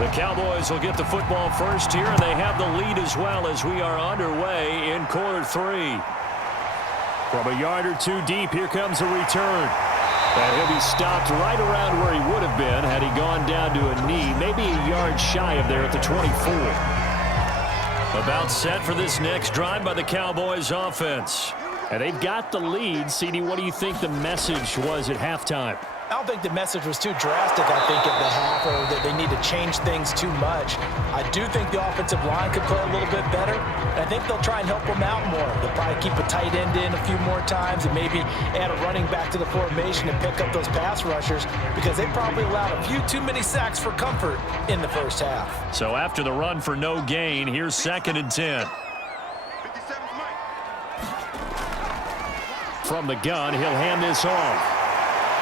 The Cowboys will get the football first here, and they have the lead as well as we are underway in quarter three. From a yard or two deep, here comes a return. And he'll be stopped right around where he would have been had he gone down to a knee, maybe a yard shy of there at the 24. About set for this next drive by the Cowboys offense. And they've got the lead. CD, what do you think the message was at halftime? I don't think the message was too drastic, I think, at the half, or that they need to change things too much. I do think the offensive line could play a little bit better, and I think they'll try and help them out more. They'll probably keep a tight end in a few more times and maybe add a running back to the formation and pick up those pass rushers because they probably allowed a few too many sacks for comfort in the first half. So after the run for no gain, here's 2nd and 10. From the gun, he'll hand this off.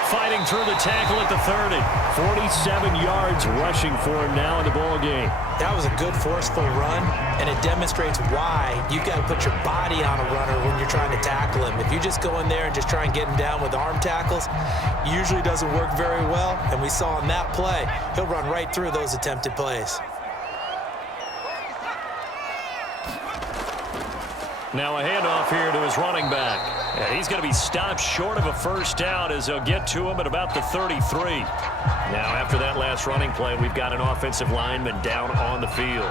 Fighting through the tackle at the 30. 47 yards rushing for him now in the ball game. That was a good, forceful run, and it demonstrates why you got to put your body on a runner when you're trying to tackle him. If you just go in there and just try and get him down with arm tackles, usually doesn't work very well, and we saw in that play, he'll run right through those attempted plays. Now a handoff here to his running back. And he's going to be stopped short of a first down as they'll get to him at about the 33. Now after that last running play, we've got an offensive lineman down on the field.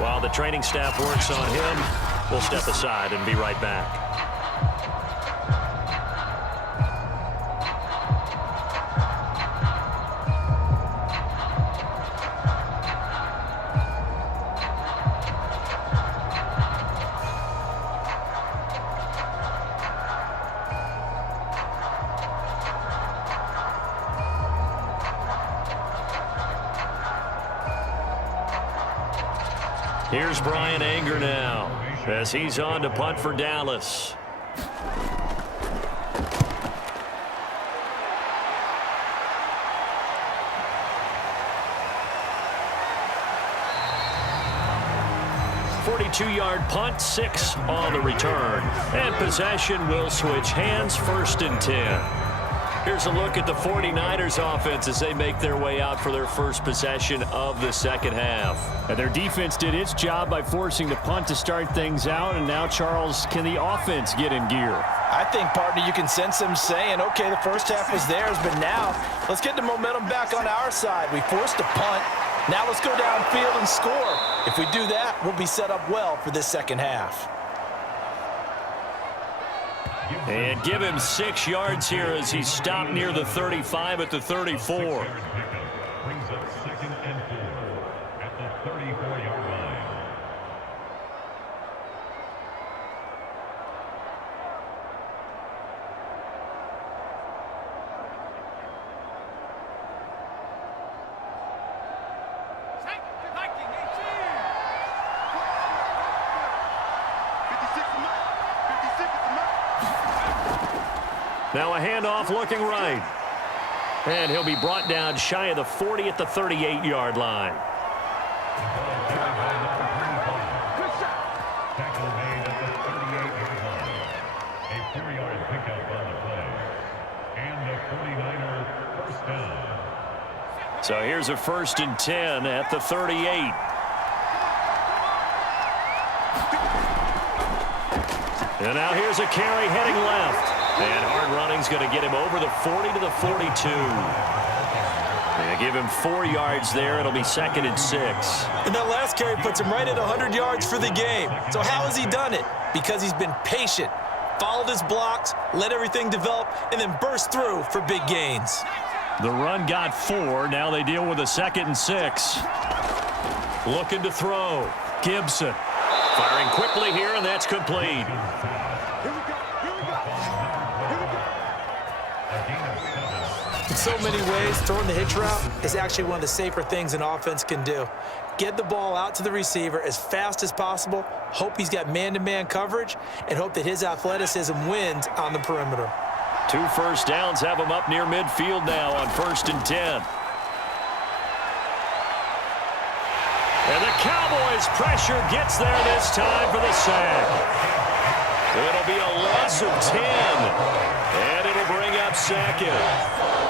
While the training staff works on him, we'll step aside and be right back. Here's Brian Anger now as he's on to punt for Dallas. .42-yard punt, 6 on the return. And possession will switch hands, 1st and 10. Here's a look at the 49ers offense as they make their way out for their first possession of the second half. And their defense did its job by forcing the punt to start things out. And now, Charles, can the offense get in gear? I think, partner, you can sense them saying, okay, the first half was theirs, but now let's get the momentum back on our side. We forced a punt. Now let's go downfield and score. If we do that, we'll be set up well for this second half. And give him 6 yards here as he's stopped near the 35 at the 34. Brings up 2nd and 4 at the 34-yard line. Now a handoff looking right. And he'll be brought down shy of the 40 at the 38-yard line. Tackle made at the 38-yard line. A 4-yard pickup on the play. And a 49er first down. So here's a 1st and 10 at the 38. And now here's a carry heading left. And hard running's going to get him over the 40 to the 42. They give him 4 yards there. It'll be 2nd and 6. And that last carry puts him right at 100 yards for the game. So how has he done it? Because he's been patient, followed his blocks, let everything develop, and then burst through for big gains. The run got 4. Now they deal with a 2nd and 6. Looking to throw. Gibson firing quickly here, and that's complete. In so many ways, throwing the hitch route is actually one of the safer things an offense can do. Get the ball out to the receiver as fast as possible, hope he's got man-to-man coverage, and hope that his athleticism wins on the perimeter. 2 first downs have him up near midfield now on 1st and 10. And the Cowboys pressure gets there this time for the sack. It'll be a loss of 10. And it'll bring up second.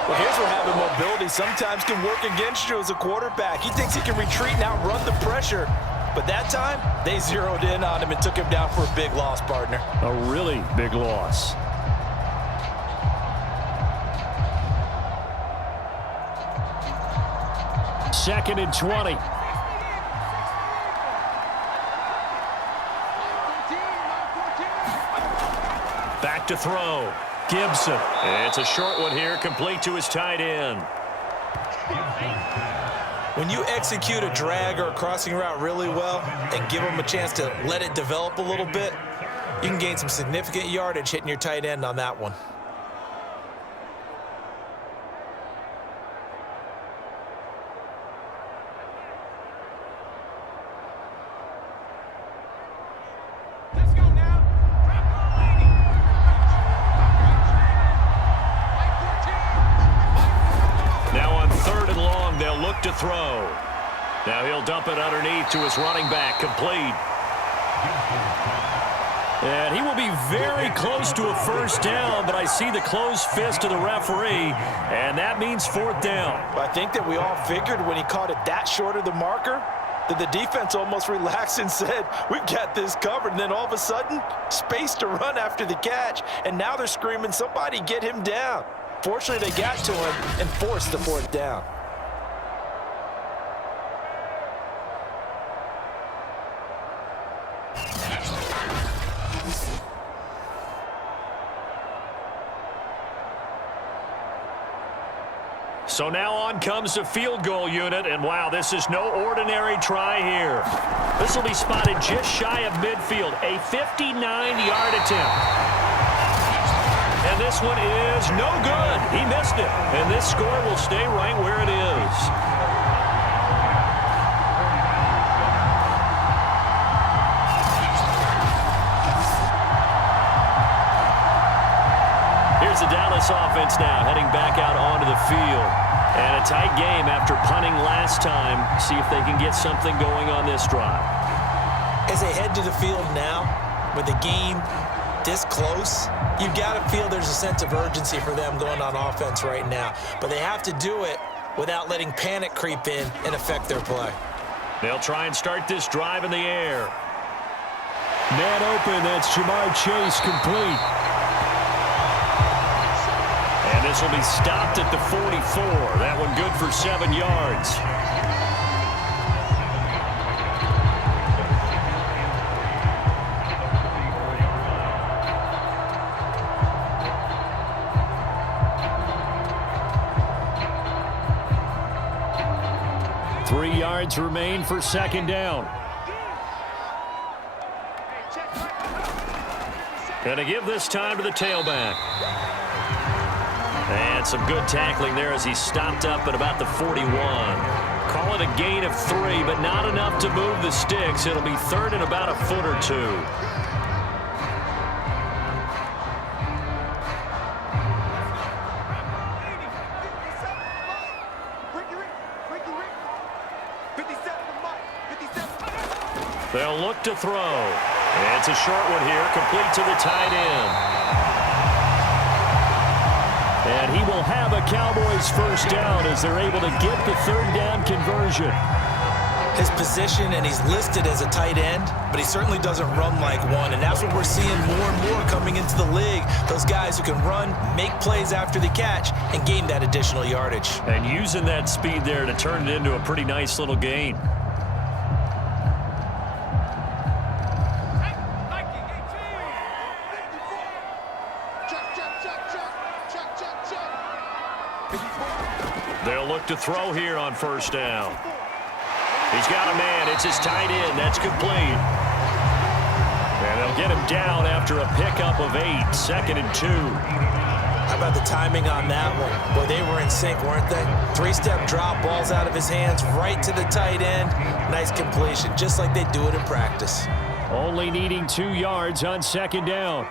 Well, here's where having mobility sometimes can work against you as a quarterback. He thinks he can retreat and outrun the pressure. But that time, they zeroed in on him and took him down for a big loss, partner. A really big loss. Second and 20. Back to throw. Gibson. It's a short one here, complete to his tight end. When you execute a drag or a crossing route really well and give them a chance to let it develop a little bit, you can gain some significant yardage hitting your tight end on that one. To throw. Now he'll dump it underneath to his running back, complete. And he will be very close to a first down, but I see the closed fist of the referee, and that means fourth down. I think that we all figured when he caught it that short of the marker that the defense almost relaxed and said, we've got this covered. And then all of a sudden, space to run after the catch, and now they're screaming, somebody get him down. Fortunately, they got to him and forced the fourth down. So now on comes the field goal unit, and wow, this is no ordinary try here. This will be spotted just shy of midfield, a 59-yard attempt. And this one is no good. He missed it, and this score will stay right where it is. Here's the Dallas offense now heading back out onto the field. And a tight game after punting last time. See if they can get something going on this drive. As they head to the field now, with the game this close, you've got to feel there's a sense of urgency for them going on offense right now. But they have to do it without letting panic creep in and affect their play. They'll try and start this drive in the air. Man open, that's Jamar Chase, complete. And this will be stopped at the 44. That one good for 7 yards. Three yards remain for second down. Gonna give this time to the tailback. And some good tackling there as he stopped up at about the 41. Call it a gain of 3, but not enough to move the sticks. It'll be third and about a foot or two. They'll look to throw. It's a short one here, complete to the tight end. And he will have a Cowboys first down as they're able to get the third down conversion. His position, and he's listed as a tight end, but he certainly doesn't run like one, and that's what we're seeing more and more coming into the league. Those guys who can run, make plays after the catch, and gain that additional yardage. And using that speed there to turn it into a pretty nice little gain. They'll look to throw here on first down. He's got a man. It's his tight end. That's complete. And they'll get him down after a pickup of 8. Second and 2. How about the timing on that one? Boy, they were in sync, weren't they? 3-step drop, balls out of his hands, right to the tight end. Nice completion, just like they do it in practice. Only needing 2 yards on second down.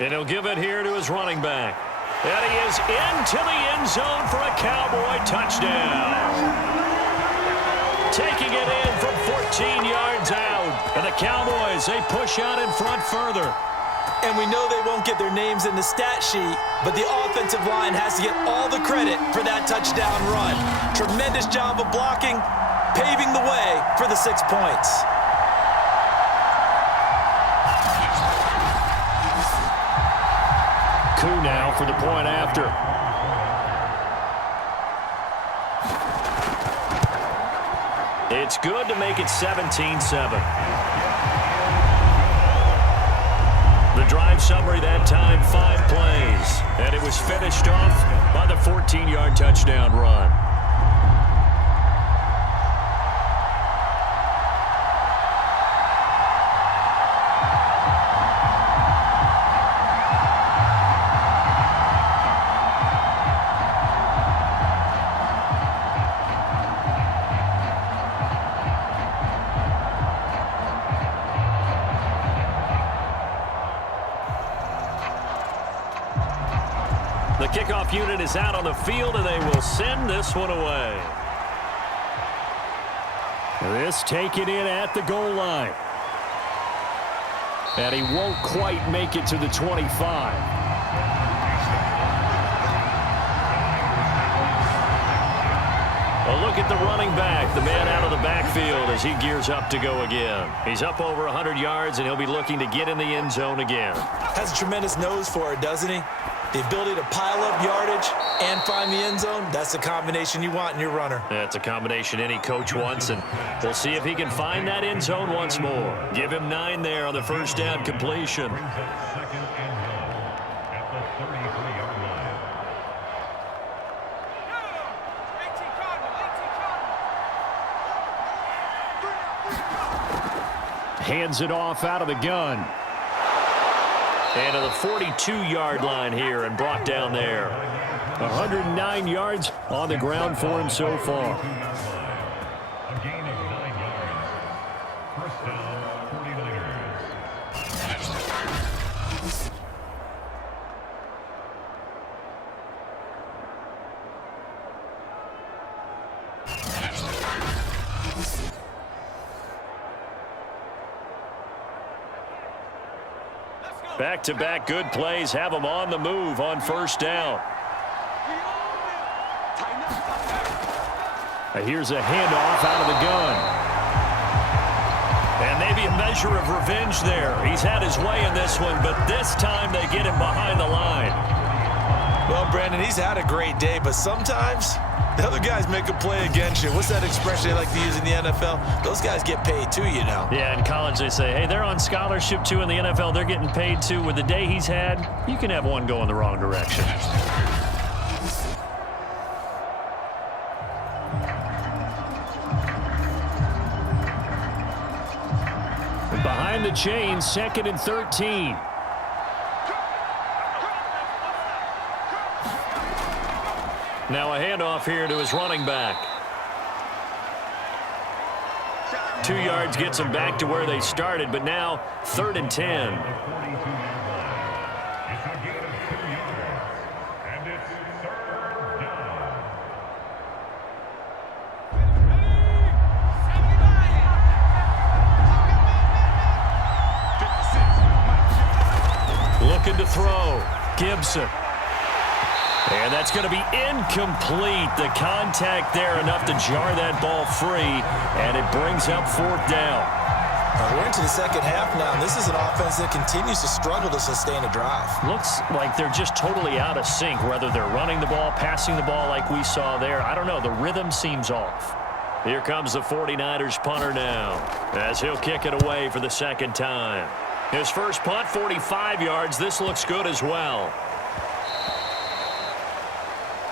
And he'll give it here to his running back. And he is into the end zone for a Cowboy touchdown. taking it in from 14 yards out. And the Cowboys, they push out in front further. And we know they won't get their names in the stat sheet, but the offensive line has to get all the credit for that touchdown run. Tremendous job of blocking, paving the way for the 6 points. Coup now for the point after. It's good to make it 17-7. The drive summary that time, 5 plays. And it was finished off by the 14-yard touchdown run. The kickoff unit is out on the field, and they will send this one away. This taken in at the goal line. And he won't quite make it to the 25. A look at the running back, the man out of the backfield as he gears up to go again. He's up over 100 yards, and he'll be looking to get in the end zone again. Has a tremendous nose for it, doesn't he? The ability to pile up yardage and find the end zone, that's the combination you want in your runner. That's a combination any coach wants, and we'll see if he can find that end zone once more. Give him 9 there on the first down completion. Brings up second and 1 at the 33-yard line. Hands it off out of the gun. And to the 42-yard line here and brought down there. 109 yards on the ground for him so far. A gain of 9 yards. First down, 49ers. Back-to-back good plays have them on the move on first down. Here's a handoff out of the gun. And maybe a measure of revenge there. He's had his way in this one, but this time they get him behind the line. Well, Brandon, he's had a great day, but sometimes the other guys make a play against you. What's that expression they like to use in the NFL? Those guys get paid too, you know. Yeah, in college they say, hey, they're on scholarship too. In the NFL, they're getting paid too. With the day he's had, you can have one go in the wrong direction. Behind the chains, 2nd and 13. Now a handoff here to his running back. 2 yards gets them back to where they started, but now 3rd and 10. It's a gain of 2 yards. And it's 3rd down. Looking to throw. Gibson. And that's going to be incomplete. The contact there enough to jar that ball free, and it brings up 4th down. We're into the second half now, and this is an offense that continues to struggle to sustain a drive. Looks like they're just totally out of sync, whether they're running the ball, passing the ball like we saw there. I don't know. The rhythm seems off. Here comes the 49ers punter now, as he'll kick it away for the 2nd time. His first punt, 45 yards. This looks good as well.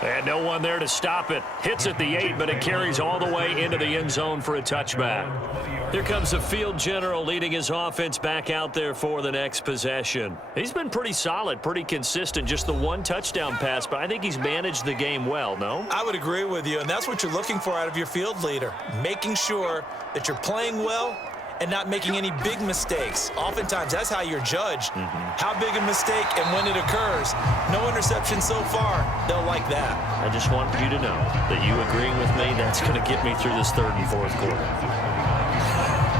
And no one there to stop it. Hits at the 8, but it carries all the way into the end zone for a touchback. Here comes the field general leading his offense back out there for the next possession. He's been pretty solid, pretty consistent, just the 1 touchdown pass, but I think he's managed the game well, no? I would agree with you, and that's what you're looking for out of your field leader, making sure that you're playing well and not making any big mistakes. Oftentimes, that's how you're judged. How big a mistake and when it occurs. No interception so far. They'll like that. I just want you to know that you agreeing with me, that's going to get me through this third and fourth quarter.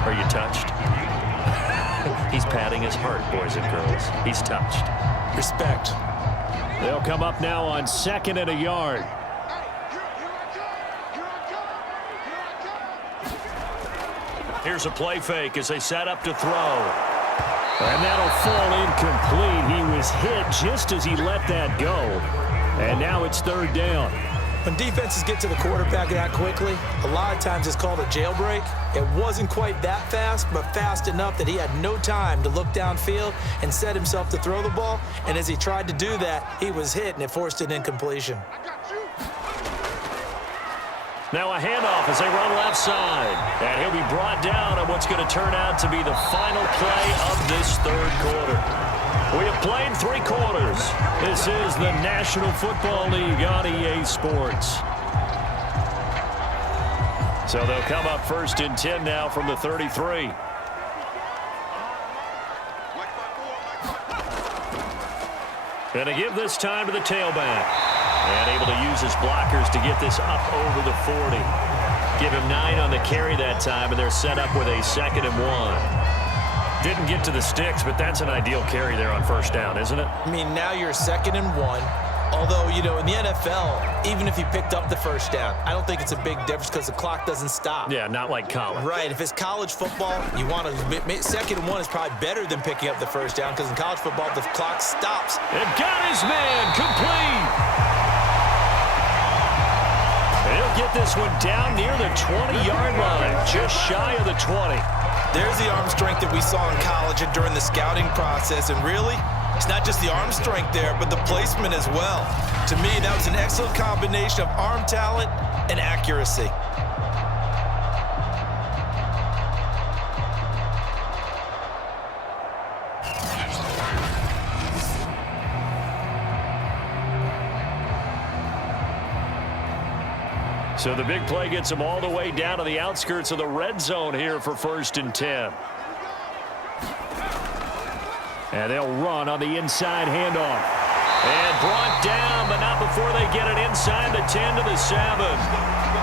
Are you touched? He's patting his heart, boys and girls. He's touched. Respect. They'll come up now on 2nd and a yard. Here's a play fake as they set up to throw. And that'll fall incomplete. He was hit just as he let that go. And now it's 3rd down. When defenses get to the quarterback that quickly, a lot of times it's called a jailbreak. It wasn't quite that fast, but fast enough that he had no time to look downfield and set himself to throw the ball. And as he tried to do that, he was hit, and it forced an incompletion. Now a handoff as they run left side. And he'll be brought down on what's going to turn out to be the final play of this third quarter. We have played 3 quarters. This is the National Football League on EA Sports. So they'll come up 1st and 10 now from the 33. Going to give this time to the tailback. And able to use his blockers to get this up over the 40. Give him 9 on the carry that time, and they're set up with a 2nd and 1. Didn't get to the sticks, but that's an ideal carry there on 1st down, isn't it? I mean, now you're 2nd and 1. Although, you know, in the NFL, even if you picked up the 1st down, I don't think it's a big difference because the clock doesn't stop. Yeah, not like college. Right. If it's college football, you want to 2nd and 1 is probably better than picking up the 1st down because in college football, the clock stops. And got his man complete. He'll get this one down near the 20-yard line, just shy of the 20. There's the arm strength that we saw in college and during the scouting process. And really, it's not just the arm strength there, but the placement as well. To me, that was an excellent combination of arm talent and accuracy. So the big play gets them all the way down to the outskirts of the red zone here for 1st and 10. And they'll run on the inside handoff. And brought down, but not before they get it inside the 10 to the 7.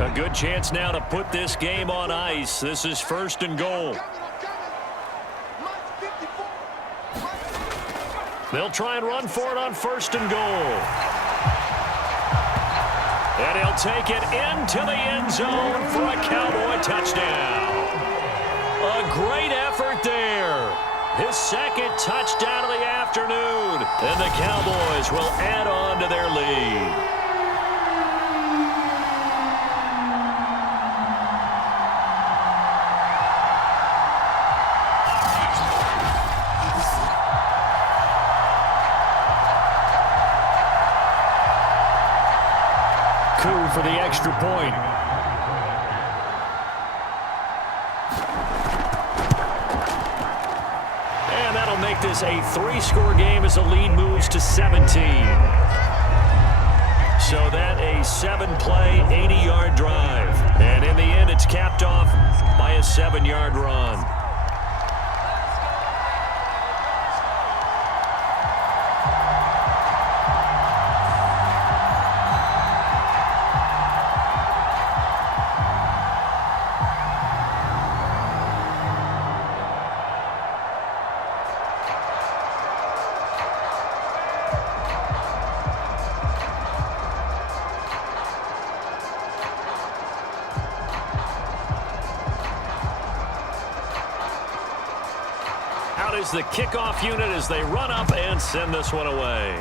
A good chance now to put this game on ice. This is 1st and goal. They'll try and run for it on 1st and goal. And he'll take it into the end zone for a Cowboy touchdown. A great effort there. His 2nd touchdown of the afternoon. And the Cowboys will add on to their lead. For the extra point. And that'll make this a 3-score game as the lead moves to 17. So that a 7-play, 80-yard drive. And in the end, it's capped off by a 7-yard run. Out is the kickoff unit as they run up and send this one away.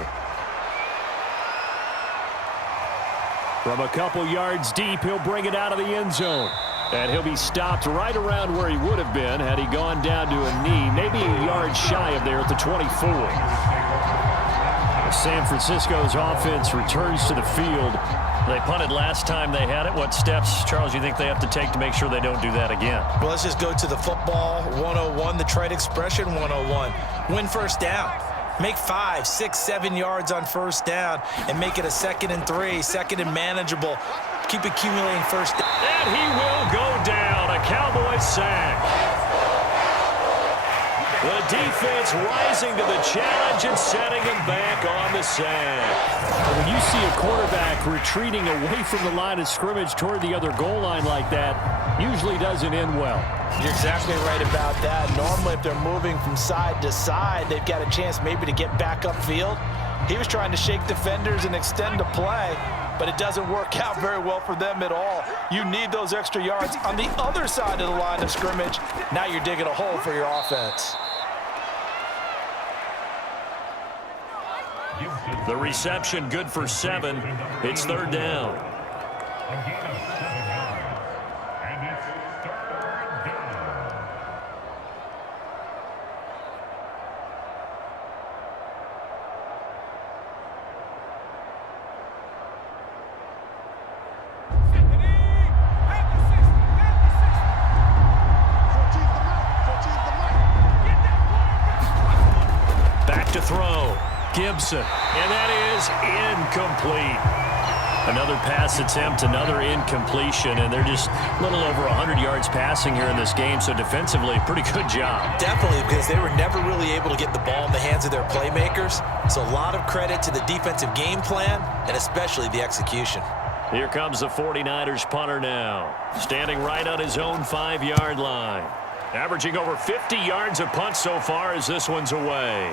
From a couple yards deep, he'll bring it out of the end zone. And he'll be stopped right around where he would have been had he gone down to a knee, maybe a yard shy of there at the 24. San Francisco's offense returns to the field. They punted last time they had it. What steps, Charles, you think they have to take to make sure they don't do that again? Well, let's just go to the football 101, the trade expression 101. Win first down. Make 5, 6, 7 yards on first down and make it a 2nd and 3, 2nd and manageable. Keep accumulating first down. And he will go down. A Cowboys sack. The defense rising to the challenge and setting him back on the sack. When you see a quarterback retreating away from the line of scrimmage toward the other goal line like that, usually doesn't end well. You're exactly right about that. Normally, if they're moving from side to side, they've got a chance maybe to get back upfield. He was trying to shake defenders and extend the play, but it doesn't work out very well for them at all. You need those extra yards on the other side of the line of scrimmage. Now you're digging a hole for your offense. The reception good for 7. It's 3rd down. A gain of 7 yards. And it's 3rd down. Back to throw. Gibson, and that is incomplete. Another pass attempt, another incompletion, and they're just a little over 100 yards passing here in this game, so defensively, pretty good job. Definitely, because they were never really able to get the ball in the hands of their playmakers, so a lot of credit to the defensive game plan and especially the execution. Here comes the 49ers punter now, standing right on his own 5-yard line. Averaging over 50 yards a punt so far as this one's away.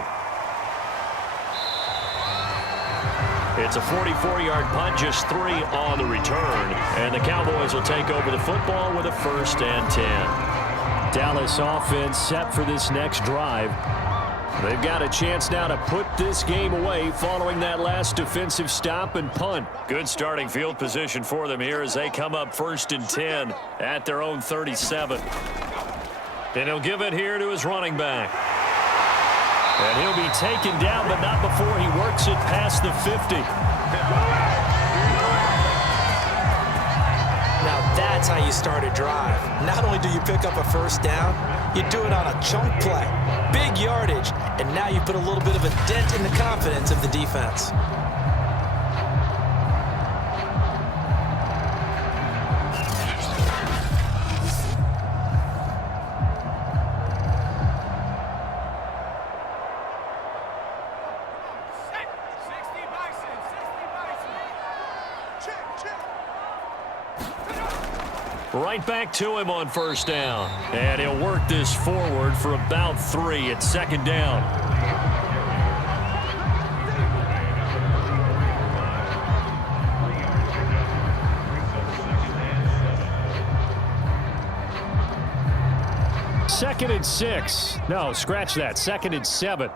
It's a 44-yard punt, just 3 on the return. And the Cowboys will take over the football with a 1st and 10. Dallas offense set for this next drive. They've got a chance now to put this game away following that last defensive stop and punt. Good starting field position for them here as they come up 1st and 10 at their own 37. And he'll give it here to his running back. And he'll be taken down, but not before he works it past the 50. Now that's how you start a drive. Not only do you pick up a 1st down, you do it on a chunk play, big yardage, and now you put a little bit of a dent in the confidence of the defense. Right back to him on 1st down. And he'll work this forward for about 3 at 2nd down. Second and 6. No, scratch that. 2nd and 7.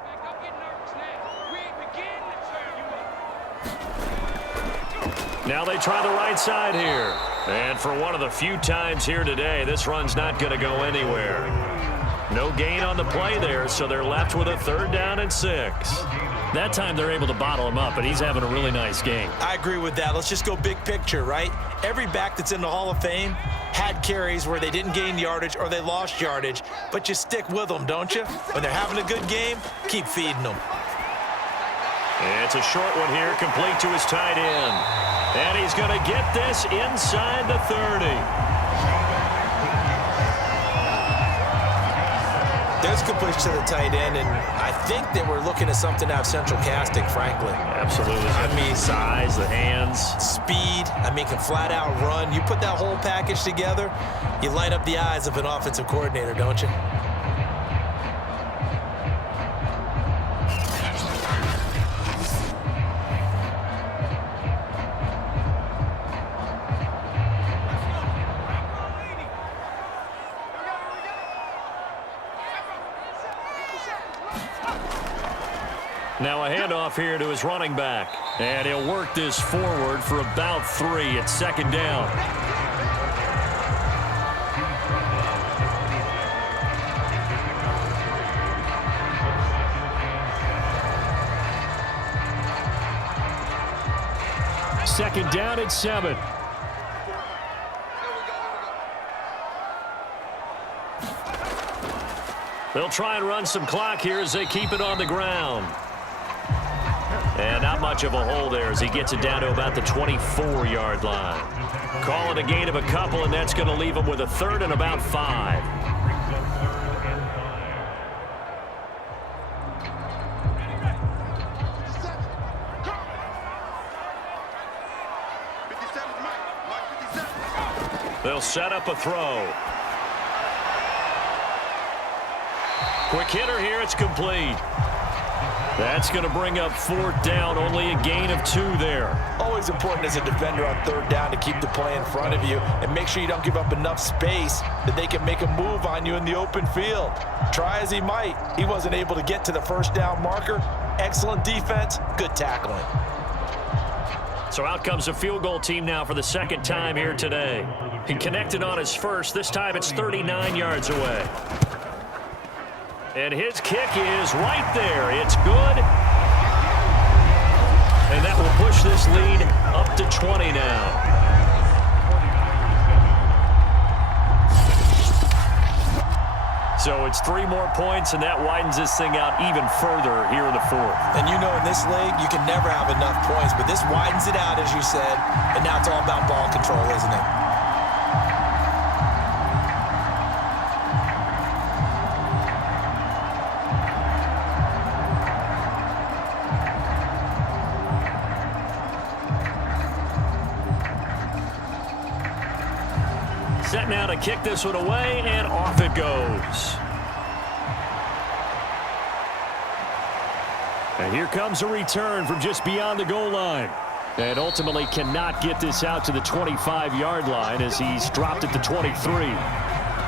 Now they try the right side here. And for one of the few times here today, this run's not going to go anywhere. No gain on the play there, so they're left with a 3rd down and 6. That time they're able to bottle him up, and he's having a really nice game. I agree with that. Let's just go big picture, right? Every back that's in the Hall of Fame had carries where they didn't gain yardage or they lost yardage, but you stick with them, don't you? When they're having a good game, keep feeding them. It's a short one here, complete to his tight end. And he's going to get this inside the 30. There's completion to the tight end, and I think that we're looking at something out of central casting, frankly. Absolutely. I mean, size, the hands. Speed, I mean, can flat out run. You put that whole package together, you light up the eyes of an offensive coordinator, don't you? Now a handoff here to his running back. And he'll work this forward for about 3 at 2nd down. second down and 7. They'll try and run some clock here as they keep it on the ground. And not much of a hole there as he gets it down to about the 24-yard line. Call it a gain of a couple, and that's going to leave him with a third and about 5. They'll set up a throw. Quick hitter here, it's complete. That's going to bring up 4th down, only a gain of 2 there. Always important as a defender on 3rd down to keep the play in front of you and make sure you don't give up enough space that they can make a move on you in the open field. Try as he might, he wasn't able to get to the 1st down marker. Excellent defense, good tackling. So out comes a field goal team now for the 2nd time here today. He connected on his first. This time it's 39 yards away. And his kick is right there. It's good. And that will push this lead up to 20 now. So it's 3 more points, and that widens this thing out even further here in the 4th. And you know in this league, you can never have enough points, but this widens it out, as you said, and now it's all about ball control, isn't it? Set now to kick this one away, and off it goes. And here comes a return from just beyond the goal line. And ultimately cannot get this out to the 25-yard line as he's dropped at the 23.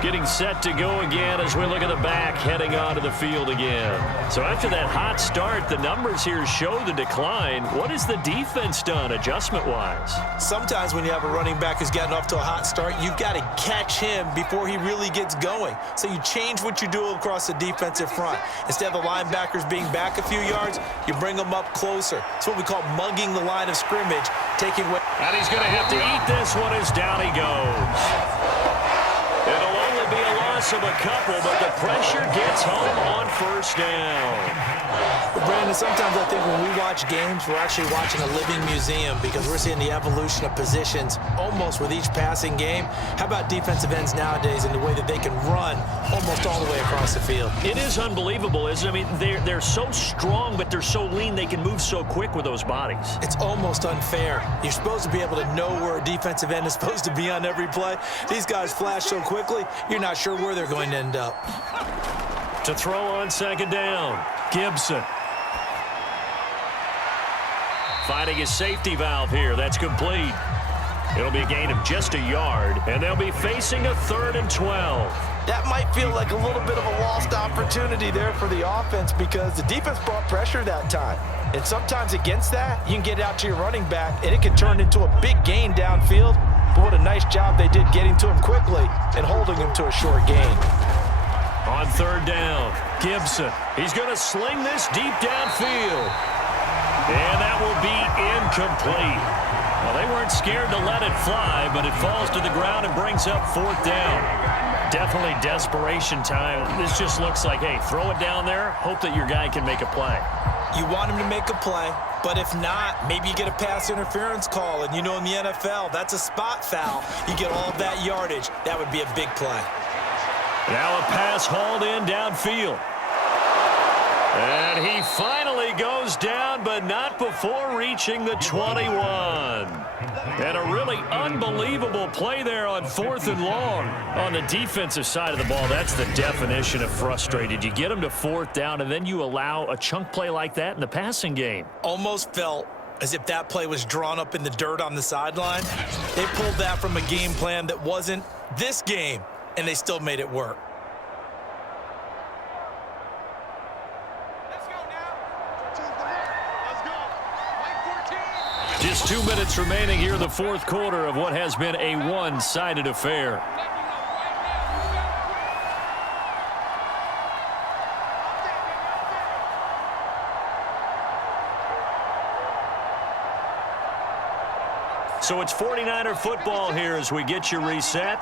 Getting set to go again as we look at the back, heading onto the field again. So after that hot start, the numbers here show the decline. What has the defense done adjustment-wise? Sometimes when you have a running back who's gotten off to a hot start, you've got to catch him before he really gets going. So you change what you do across the defensive front. Instead of the linebackers being back a few yards, you bring them up closer. It's what we call mugging the line of scrimmage, taking what... And he's going to have to eat this one as down he goes. It'll only be a loss of a couple, but the pressure gets home on 1st down. But Brandon, sometimes I think when we watch games, we're actually watching a living museum because we're seeing the evolution of positions almost with each passing game. How about defensive ends nowadays and the way that they can run almost all the way across the field? It is unbelievable, isn't it? I mean, they're so strong, but they're so lean, they can move so quick with those bodies. It's almost unfair. You're supposed to be able to know where a defensive end is supposed to be on every play. These guys flash so quickly, you're not sure where they're going to end up. To throw on 2nd down, Gibson. Finding his safety valve here. That's complete. It'll be a gain of just a yard, and they'll be facing a 3rd and 12. That might feel like a little bit of a lost opportunity there for the offense because the defense brought pressure that time. And sometimes against that, you can get out to your running back, and it can turn into a big gain downfield. But what a nice job they did getting to him quickly and holding him to a short gain. On 3rd down, Gibson. He's going to sling this deep downfield. And that will be incomplete. Well, they weren't scared to let it fly, but it falls to the ground and brings up 4th down. Definitely desperation time. This just looks like, hey, throw it down there, hope that your guy can make a play. You want him to make a play, but if not, maybe you get a pass interference call, and you know in the NFL, that's a spot foul. You get all of that yardage. That would be a big play. Now a pass hauled in downfield. And he finally goes down, but not before reaching the 21. And a really unbelievable play there on 4th and long. On the defensive side of the ball, that's the definition of frustrated. You get them to 4th down, and then you allow a chunk play like that in the passing game. Almost felt as if that play was drawn up in the dirt on the sideline. They pulled that from a game plan that wasn't this game, and they still made it work. Just 2 minutes remaining here in the 4th quarter of what has been a one-sided affair. So it's 49er football here as we get you reset.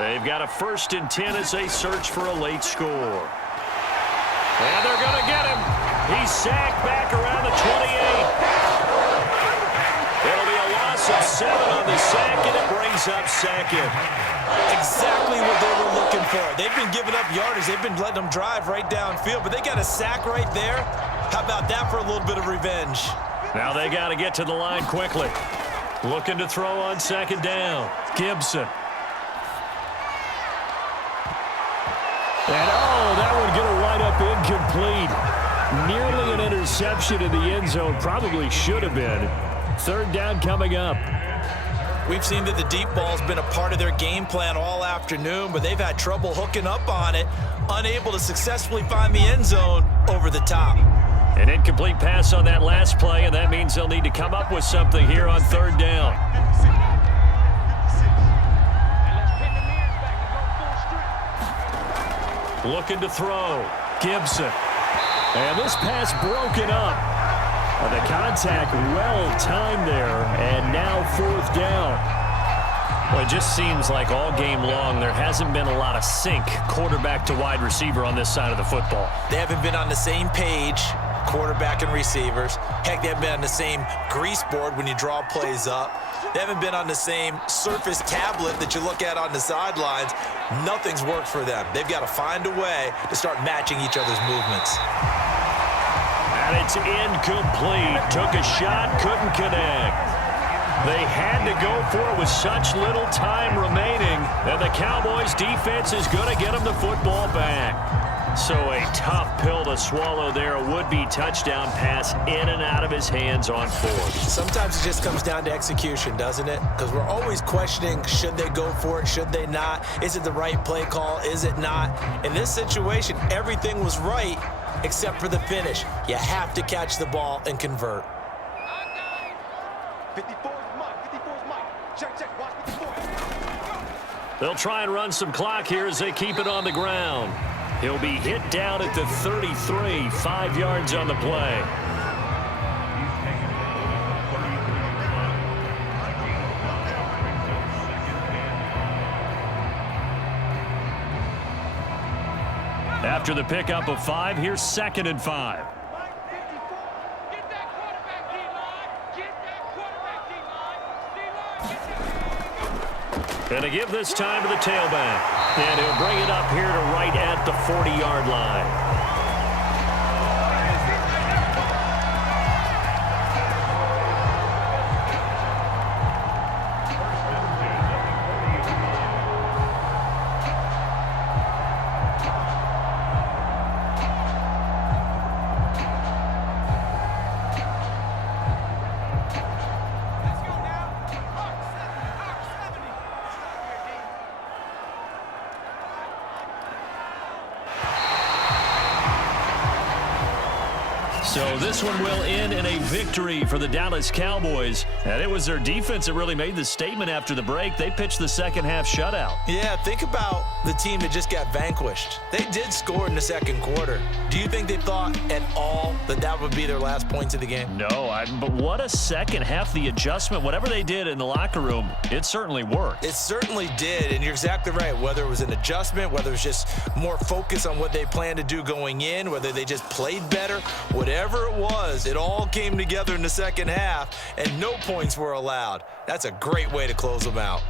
They've got a 1st and 10 as they search for a late score. And they're going to get him. He's sacked back around the 28. It'll be a loss of 7 on the sack, and it brings up 2nd. Exactly what they were looking for. They've been giving up yardage. They've been letting them drive right downfield, but they got a sack right there. How about that for a little bit of revenge? Now they got to get to the line quickly. Looking to throw on 2nd down. Gibson. And, that would get a wind up incomplete. Nearly an interception in the end zone. Probably should have been. 3rd down coming up. We've seen that the deep ball's been a part of their game plan all afternoon, but they've had trouble hooking up on it, unable to successfully find the end zone over the top. An incomplete pass on that last play, and that means they'll need to come up with something here on 3rd down. Looking to throw. Gibson. And this pass broken up. The contact well-timed there, and now 4th down. Well, it just seems like all game long there hasn't been a lot of sync quarterback to wide receiver on this side of the football. They haven't been on the same page, quarterback and receivers. Heck, they haven't been on the same grease board when you draw plays up. They haven't been on the same surface tablet that you look at on the sidelines. Nothing's worked for them. They've got to find a way to start matching each other's movements. And it's incomplete. Took a shot, couldn't connect. They had to go for it with such little time remaining, and the Cowboys defense is going to get them the football back. So a tough pill to swallow there. A would-be touchdown pass in and out of his hands on 4th. Sometimes it just comes down to execution, doesn't it? Because we're always questioning, should they go for it, should they not? Is it the right play call, is it not? In this situation, everything was right except for the finish. You have to catch the ball and convert. 54's Mike. 54's Mike. Check. Watch 54. They'll try and run some clock here as they keep it on the ground. He'll be hit down at the 33, 5 yards on the play. After the pickup of 5, here's 2nd and 5. Gonna give this time to the tailback. And he'll bring it up here to right at the 40-yard line. So this one will end in a victory for the Dallas Cowboys. And it was their defense that really made the statement after the break. They pitched the second half shutout. Yeah, think about the team that just got vanquished. They did score in the 2nd quarter. Do you think they thought at all that that would be their last points of the game? No, but what a second half. The adjustment, whatever they did in the locker room, it certainly worked. It certainly did, and you're exactly right. Whether it was an adjustment, whether it was just more focus on what they planned to do going in, whether they just played better, whatever it was, it all came together in the second half, and no points were allowed. That's a great way to close them out.